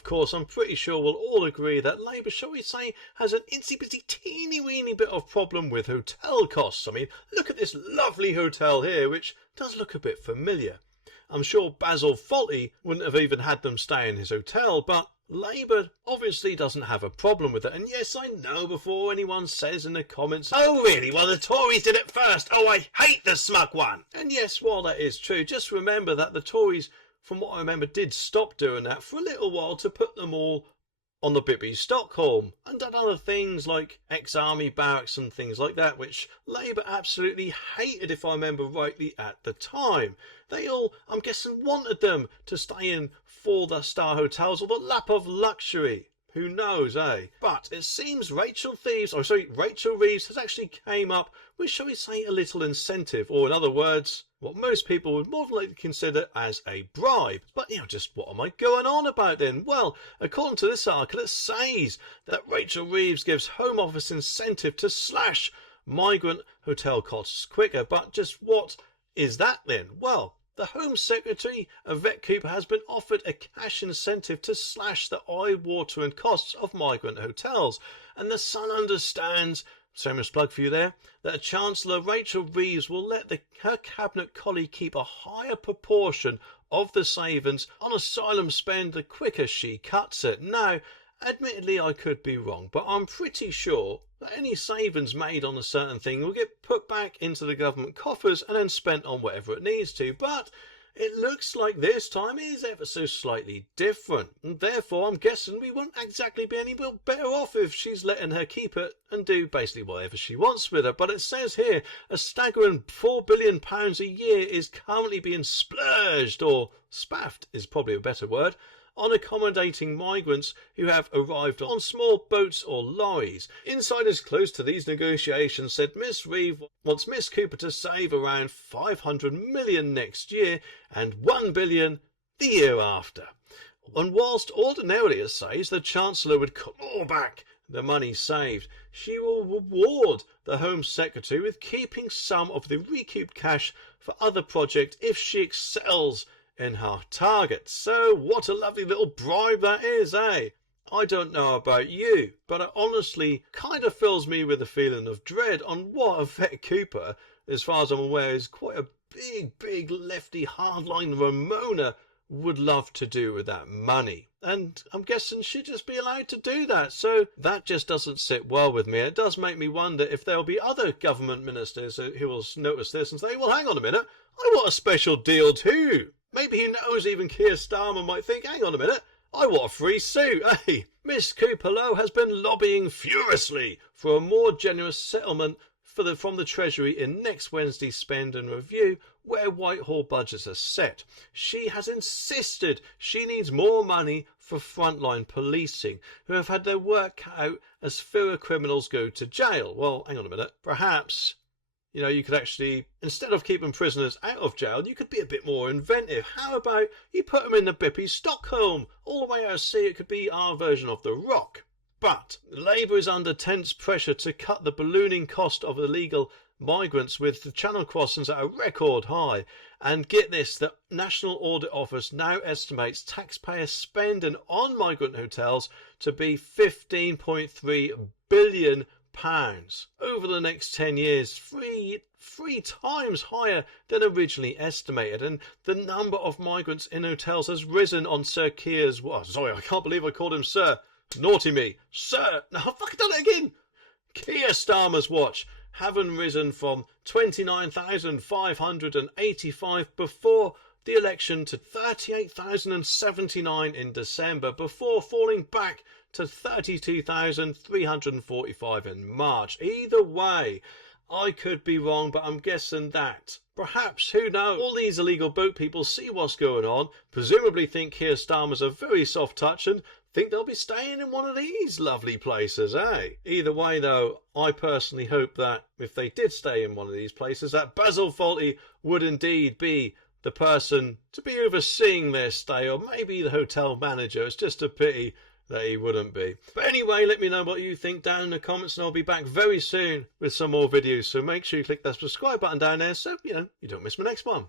of course, I'm pretty sure we'll all agree that Labour, shall we say, has an itsy-bitsy teeny-weeny bit of problem with hotel costs. I mean, look at this lovely hotel here, which does look a bit familiar. I'm sure Basil Fawlty wouldn't have even had them stay in his hotel, but Labour obviously doesn't have a problem with it. And yes, I know, before anyone says in the comments, "Oh really, well the Tories did it first, oh I hate the Smug one." And yes, while that is true, just remember that the Tories, from what I remember, did stop doing that for a little while to put them all on the Bibby Stockholm, and done other things like ex-army barracks and things like that, which Labour absolutely hated, if I remember rightly, at the time. They all, I'm guessing, wanted them to stay in 4-star hotels or the lap of luxury. Who knows, eh? But it seems Rachel Reeves has actually came up with, shall we say, a little incentive, or in other words, what most people would more than likely consider as a bribe. But, just what am I going on about then? Well, according to this article, it says that Rachel Reeves gives Home Office incentive to slash migrant hotel costs quicker. But just what is that then? Well, the Home Secretary, Yvette Cooper, has been offered a cash incentive to slash the eye-watering costs of migrant hotels. And the Sun understands, shameless plug for you there, that Chancellor Rachel Reeves will let her cabinet colleague keep a higher proportion of the savings on asylum spend the quicker she cuts it. Now, admittedly, I could be wrong, but I'm pretty sure that any savings made on a certain thing will get put back into the government coffers and then spent on whatever it needs to. But it looks like this time is ever so slightly different, and therefore I'm guessing we won't exactly be any better off if she's letting her keep it and do basically whatever she wants with it. But it says here a staggering £4 billion a year is currently being splurged, or spaffed is probably a better word, on accommodating migrants who have arrived on small boats or lorries. Insiders close to these negotiations said Miss Reeves wants Miss Cooper to save around $500 million next year and $1 billion the year after. And whilst ordinarily, it says, the Chancellor would claw back the money saved, she will reward the Home Secretary with keeping some of the recouped cash for other projects if she excels in her target. So what a lovely little bribe that is, eh? I don't know about you, but it honestly kind of fills me with a feeling of dread on what Yvette Cooper, as far as I'm aware, is quite a big lefty hardline Ramona, would love to do with that money. And I'm guessing she'd just be allowed to do that. So that just doesn't sit well with me. It does make me wonder if there'll be other government ministers who will notice this and say, well, hang on a minute, I want a special deal too. Maybe who knows, even Keir Starmer might think, hang on a minute, I want a free suit, eh? Miss Cooper has been lobbying furiously for a more generous settlement from the Treasury in next Wednesday's Spend and Review, where Whitehall budgets are set. She has insisted she needs more money for frontline policing, who have had their work cut out as fewer criminals go to jail. Well, hang on a minute, perhaps you could actually, instead of keeping prisoners out of jail, you could be a bit more inventive. How about you put them in the Bippy Stockholm? All the way out of sea, it could be our version of the Rock. But Labour is under tense pressure to cut the ballooning cost of illegal migrants, with the channel crossings at a record high. And get this, the National Audit Office now estimates taxpayer spending on migrant hotels to be £15.3 billion over the next 10 years, three times higher than originally estimated. And the number of migrants in hotels has risen on Sir Keir's, sorry, I can't believe I called him Sir, naughty me, Sir, no, I've fucking done it again, Keir Starmer's watch, having risen from 29,585 before the election to 38,079 in December, before falling back to 32,345 in March. Either way, I could be wrong, but I'm guessing that perhaps, who knows, all these illegal boat people see what's going on, presumably think Keir Starmer's a very soft touch and think they'll be staying in one of these lovely places, eh? Either way, though, I personally hope that if they did stay in one of these places, that Basil Fawlty would indeed be the person to be overseeing their stay, or maybe the hotel manager. It's just a pity that he wouldn't be. But anyway, let me know what you think down in the comments, and I'll be back very soon with some more videos. So make sure you click that subscribe button down there so you don't miss my next one.